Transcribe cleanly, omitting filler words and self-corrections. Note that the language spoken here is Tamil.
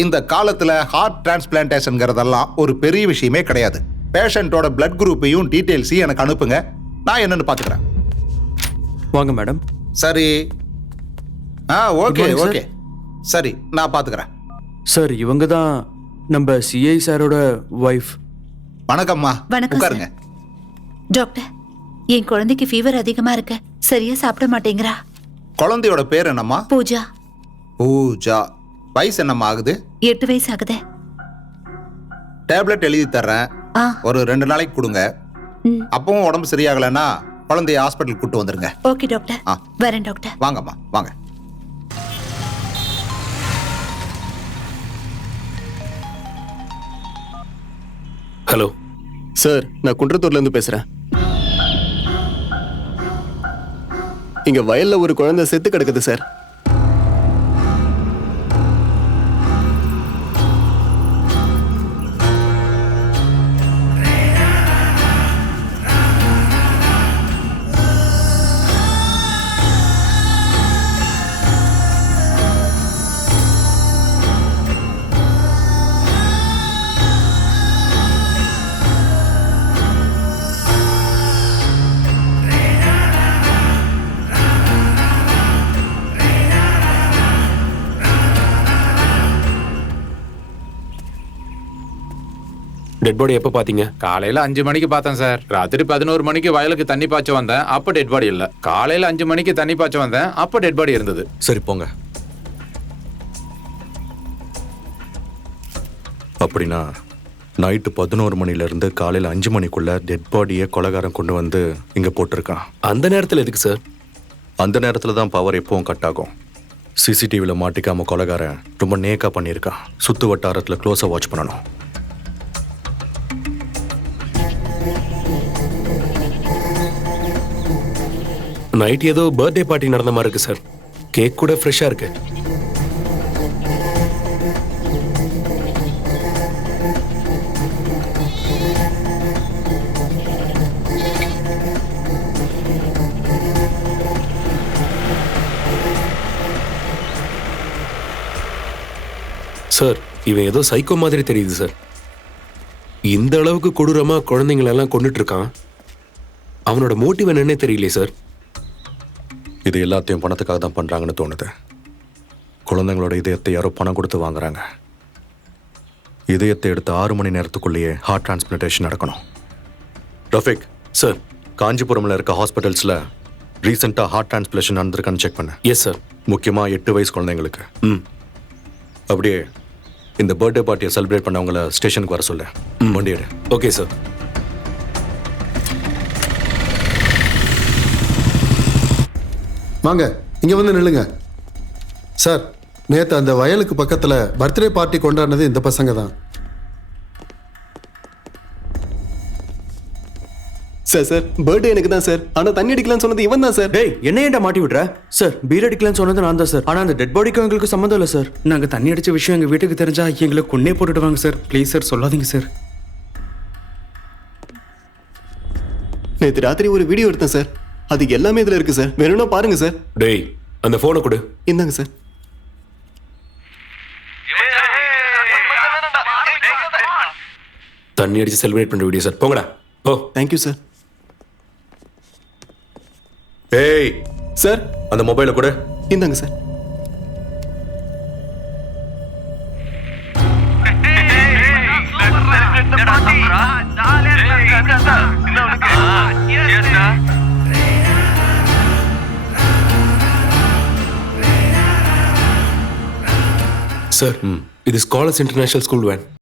இந்த காலத்துல ஹார்ட் டிரான்ஸ்பிளான்டேஷன்ங்கிறதெல்லாம் ஒரு பெரிய விஷயமே கிடையாது. பேஷண்டோட பிளட் குரூப்பையும் டீடைல்ஸையும் எனக்கு அனுப்புங்க, நான் என்னன்னு பாத்துக்கிறேன். வாங்க மேடம். சரி. Okay morning, sir. ஓகே சரி, நான் பாத்துக்கிறேன். சார் இவங்க தான் நம்ம சிஐ சாரோட ஒய்ஃப். வணக்கம்மா. வணக்கம் உட்காருங்க. டாக்டர், என் குழந்தைக்கு ஃபீவர் அதிகமா இருக்கு, சரியா சாப்பிட மாட்டேங்கிறா. குழந்தையோட பேர் என்னம்மா? பூஜா. பூஜா. வயசு என்னம்மா ஆகுது? 8 வயசு ஆகுது. டேப்லெட் எழுதி தர்றேன், ஆ. ஒரு 2 நாளைக்கு கொடுங்க. ம். அப்பவும் உடம்பு சரியாகலைன்னா குழந்தைய ஹாஸ்பிட்டல் கூட்டு வந்துருங்க. Okay doctor. ஆ. வரேன் டாக்டர். வாங்கம்மா வாங்க. ஹலோ சார், நான் குன்றத்தூர்ல இருந்து பேசுறேன். இங்க வயல்ல ஒரு குழந்தை செத்து கிடக்குது சார். டெட் பாடி எப்போ பார்த்தீங்க? காலையில 5 மணிக்கு பார்த்தேன் சார். ராத்திரி 11 மணிக்கு வயலுக்கு தண்ணி பாய்ச்ச வந்தேன், அப்ப டெட் பாடி இல்ல. காலையில 5 மணிக்கு தண்ணி பாய்ச்ச வந்தேன், அப்ப டெட் பாடி இருந்தது. சரி போங்க. அப்படின்னா நைட்டு 11 மணிலேருந்து காலையில் 5 மணிக்குள்ள டெட் பாடியை கொலைகாரன் கொண்டு வந்து இங்கே போட்டிருக்கான். அந்த நேரத்தில் எதுக்கு சார்? அந்த நேரத்தில் தான் பவர் எப்பவும் கட் ஆகும். சிசிடிவியில் மாட்டிக்காம கொலைகாரன் ரொம்ப நேக்காக பண்ணியிருக்கான். சுற்று வட்டாரத்தில் க்ளோஸாக வாட்ச் பண்ணணும். நைட் ஏதோ பர்த்டே பார்ட்டி நடந்த மாதிரி இருக்கு சார். கேக் கூட ஃப்ரெஷ்ஷாக இருக்கு. சார் இவன் ஏதோ சைக்கோ மாதிரி தெரியுது சார். இந்த அளவுக்கு கொடூரமா குழந்தைங்களெல்லாம் கொண்டுட்டு இருக்கான். அவனோட மோட்டிவ் என்னன்னே தெரியலையே சார். இது எல்லாத்தையும் பணத்துக்காக தான் பண்ணுறாங்கன்னு தோணுது. குழந்தைங்களோட இதயத்தை யாரோ பணம் கொடுத்து வாங்குறாங்க. இதயத்தை எடுத்து 6 மணி நேரத்துக்குள்ளேயே ஹார்ட் டிரான்ஸ்பிளான்டேஷன் நடக்கணும். ரஃபிக் சார். காஞ்சிபுரமில் இருக்க ஹாஸ்பிட்டல்ஸில் ரீசெண்டாக ஹார்ட் டிரான்ஸ்பிளேஷன் நடந்திருக்கான்னு செக் பண்ணேன். Yes sir. முக்கியமாக 8 வயசு குழந்தைங்களுக்கு. ம். அப்படியே இந்த பர்த்டே பார்ட்டியை செலிப்ரேட் பண்ணவங்கள ஸ்டேஷனுக்கு வர சொல்ல. வண்டி எடு. Okay sir. வாங்க, இங்க வந்து நில்லுங்க. சார், நேத்து அந்த வயலுக்கு பக்கத்துல பர்த்டே பார்ட்டி கொண்டாடினது இந்த பசங்க தான். சார் பர்த்டே எனக்கு தான் சார். ஆனா தண்ணி அடிக்கலாம்னு சொன்னது இவன் தான் சார். டேய், என்ன ஏன்டா மாட்டி விடுற? சார் பீர் அடிக்கலாம்னு சொன்னது நான் தான் சார். ஆனா அந்த டெட் பாடிக்கு எங்களுக்கு சம்மந்தம் இல்லை சார். நாங்க தண்ணி அடிச்ச விஷயம் எங்க வீட்டுக்கு தெரிஞ்சா எங்களை கொன்னே போட்டுடுவாங்க சார். ப்ளீஸ் சார், சொல்லாதீங்க சார். நேத்து ராத்திரி ஒரு வீடியோ எடுத்தேன் சார். அது எல்லாமே இதுல இருக்கு சார். வேணும்னா பாருங்க சார். டேய் அந்த ஃபோனை கொடு. இந்தாங்க சார். தண்ணி அடிச்சு செலிப்ரேட் பண்ற வீடியோ சார். போங்கடா. ஓ தேங்க்யூ சார். ஏய் சார் அந்த மொபைலை கொடு. இந்தாங்க சார். சார் இது ஸ்காலர்ஸ் இன்டர்நேஷனல் ஸ்கூல் வேன்.